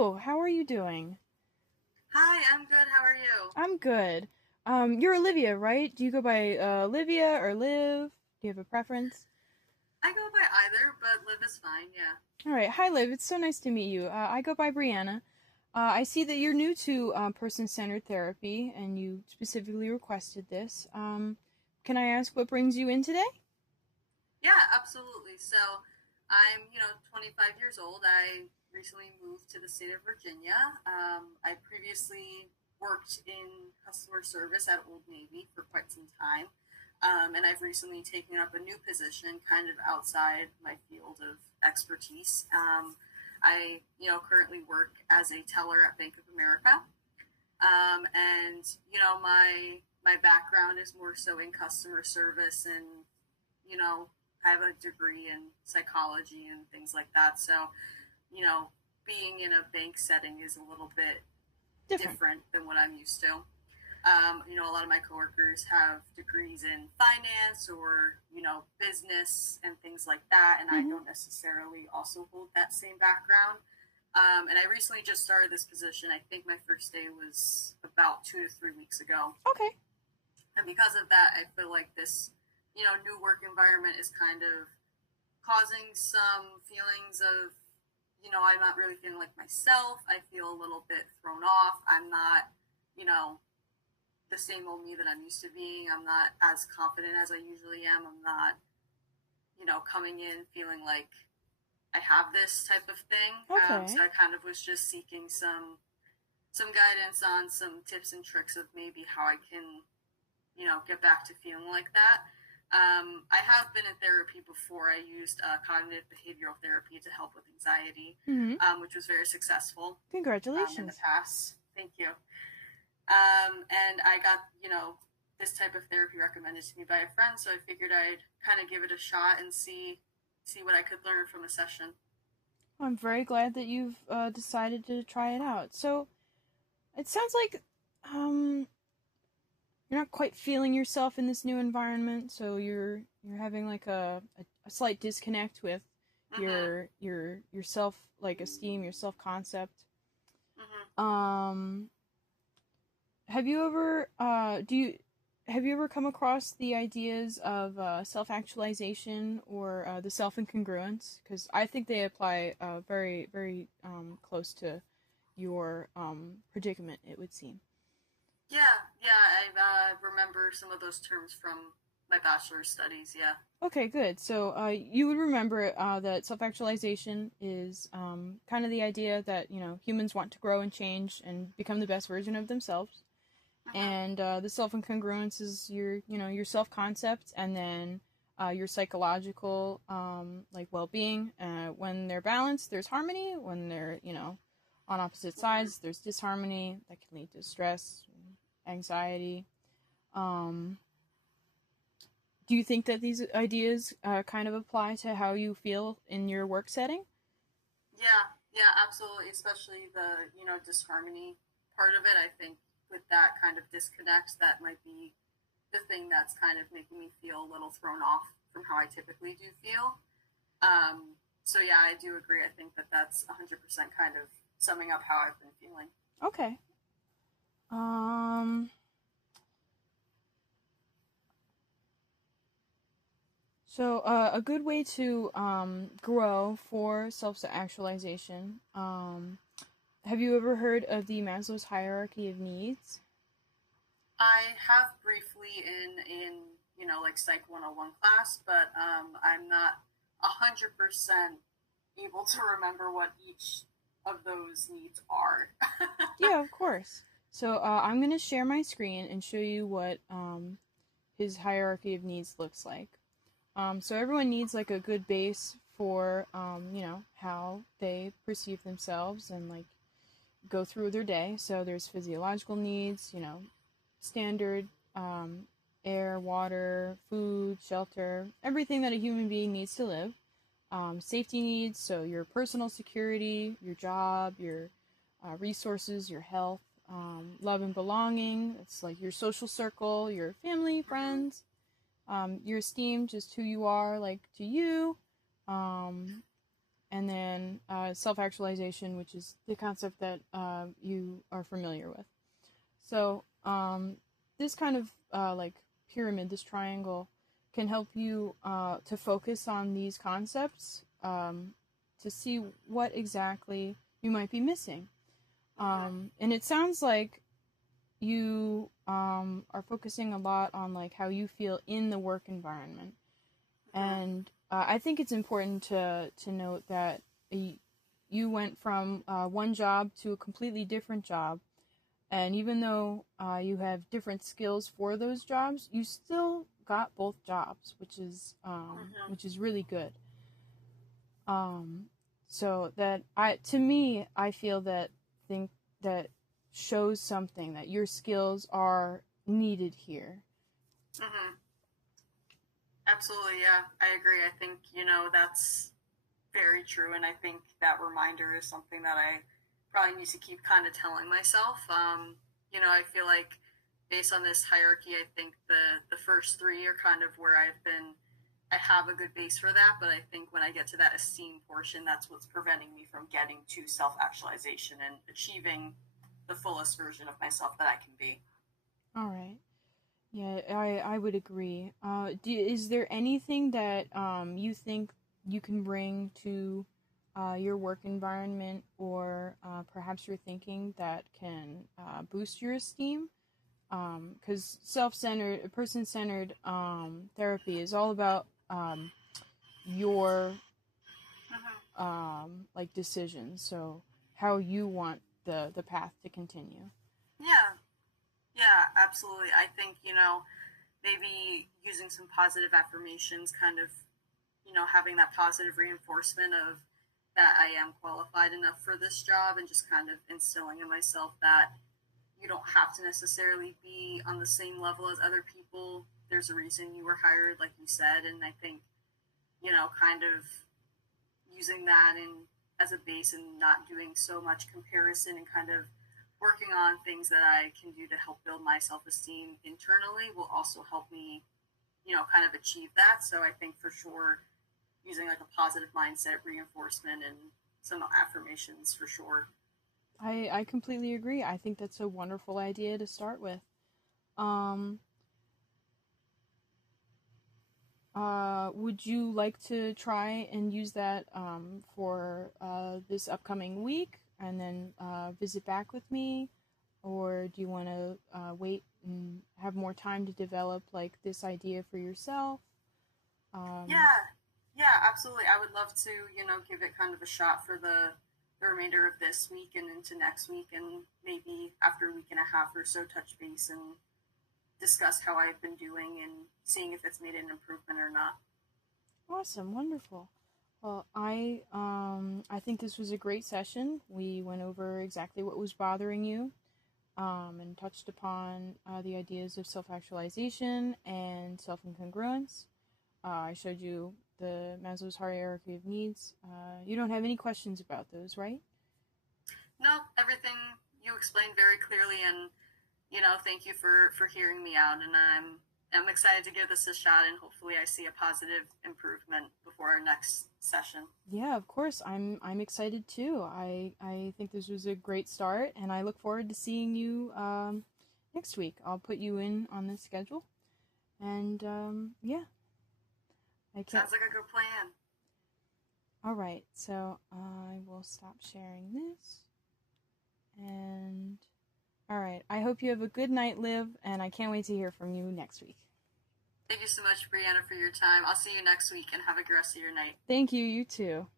Hello, how are you doing? Hi, I'm good. How are you? I'm good. You're Olivia, right? Do you go by Olivia or Liv? Do you have a preference? I go by either, but Liv is fine, yeah. All right. Hi, Liv. It's so nice to meet you. I go by Brianna. I see that you're new to person-centered therapy, and you specifically requested this. Can I ask what brings you in today? Yeah, absolutely. So, I'm 25 years old. I recently moved to the state of Virginia. I previously worked in customer service at Old Navy for quite some time. And I've recently taken up a new position kind of outside my field of expertise. I currently work as a teller at Bank of America. And my background is more so in customer service, and you know I have a degree in psychology and things like that. So you know, being in a bank setting is a little bit Different. different than what I'm used to. A lot of my coworkers have degrees in finance or business and things like that, and I Mm-hmm. don't necessarily also hold that same background. And I recently just started this position. I think my first day was about 2 to 3 weeks ago, Okay. and because of that, I feel like this new work environment is kind of causing some feelings of I'm not really feeling like myself. I feel a little bit thrown off. I'm not you know the same old me that I'm used to being. I'm not as confident as I usually am. I'm not, coming in feeling like I have this type of thing. So Okay. I kind of was just seeking some guidance on some tips and tricks of maybe how I can, get back to feeling like that. I have been in therapy before. I used cognitive behavioral therapy to help with anxiety, Mm-hmm. which was very successful in the Congratulations. past. Thank you. And I got, this type of therapy recommended to me by a friend, so I figured I'd kind of give it a shot and see what I could learn from a session. I'm very glad that you've decided to try it out. So it sounds like um, you're not quite feeling yourself in this new environment, so you're having like a slight disconnect with Mm-hmm. your self like esteem, your self concept. Mm-hmm. Um, have you ever do you have you ever come across the ideas of self actualization or the self incongruence? Because I think they apply very close to your predicament. It would seem. Yeah. I remember some of those terms from my bachelor's studies. Yeah. Okay, good. So you would remember that self-actualization is kind of the idea that humans want to grow and change and become the best version of themselves, Mm-hmm. and the self-incongruence is your self-concept, and then your psychological like well-being. When they're balanced, there's harmony. When they're on opposite Mm-hmm. sides, there's disharmony that can lead to stress, anxiety. Um, do you think that these ideas kind of apply to how you feel in your work setting? Yeah, absolutely. Especially the disharmony part of it. I think with that kind of disconnect, that might be the thing that's kind of making me feel a little thrown off from how I typically do feel. So yeah, I do agree. I think that that's 100% kind of summing up how I've been feeling. Okay. Um, so a good way to grow for self-actualization. Have you ever heard of the Maslow's hierarchy of needs? I have briefly in like Psych 101 class, but I'm not 100% able to remember what each of those needs are. Yeah, of course. So I'm going to share my screen and show you what his hierarchy of needs looks like. So everyone needs like a good base for how they perceive themselves and like go through their day. So there's physiological needs, standard air, water, food, shelter, everything that a human being needs to live. Safety needs, so your personal security, your job, your resources, your health, love and belonging. It's like your social circle, your family, Hmm. friends, your esteem, just who you are, like to you, um, and then self-actualization, which is the concept that you are familiar with. So this kind of like pyramid, this triangle, can help you to focus on these concepts to see what exactly you might be missing. And it sounds like you are focusing a lot on like how you feel in the work environment. And I think it's important to note that you went from one job to a completely different job. And even though you have different skills for those jobs, you still got both jobs, which is really good. So that to me, I feel that shows something that your skills are needed here. Mm-hmm. Absolutely, yeah, I agree. I think, that's very true, and I think that reminder is something that I probably need to keep kind of telling myself. I feel like based on this hierarchy, I think the first three are kind of where I have a good base for that, but I think when I get to that esteem portion, that's what's preventing me from getting to self-actualization and achieving the fullest version of myself that I can be. All right. Yeah, I would agree. Is there anything that you think you can bring to your work environment, or perhaps your thinking that can boost your esteem? Because self-centered, person-centered therapy is all about your like decisions. So how you want the path to continue. Yeah, yeah, absolutely. I think, maybe using some positive affirmations, kind of, having that positive reinforcement of that I am qualified enough for this job, and just kind of instilling in myself that you don't have to necessarily be on the same level as other people. There's a reason you were hired, like you said, and I think, kind of using that in as a base and not doing so much comparison, and kind of working on things that I can do to help build my self-esteem internally will also help me, kind of achieve that. So I think for sure using like a positive mindset reinforcement and some affirmations for sure. I completely agree. I think that's a wonderful idea to start with. Um, would you like to try and use that for this upcoming week, and then visit back with me? Or do you want to wait and have more time to develop like this idea for yourself? Yeah, absolutely. I would love to, give it kind of a shot for the remainder of this week and into next week, and maybe after a week and a half or so touch base and discuss how I've been doing and seeing if it's made an improvement or not. Awesome, wonderful. Well, I think this was a great session. We went over exactly what was bothering you, and touched upon the ideas of self-actualization and self-incongruence. I showed you the Maslow's hierarchy of needs. You don't have any questions about those, right? No, everything you explained very clearly, and thank you for hearing me out. And I'm excited to give this a shot, and hopefully I see a positive improvement before our next session. Yeah, of course. I'm excited too. I think this was a great start, and I look forward to seeing you next week. I'll put you in on the schedule, and yeah. Sounds like a good plan. All right, so I will stop sharing this. And all right, I hope you have a good night, Liv, and I can't wait to hear from you next week. Thank you so much, Brianna, for your time. I'll see you next week, and have a good rest of your night. Thank you, you too.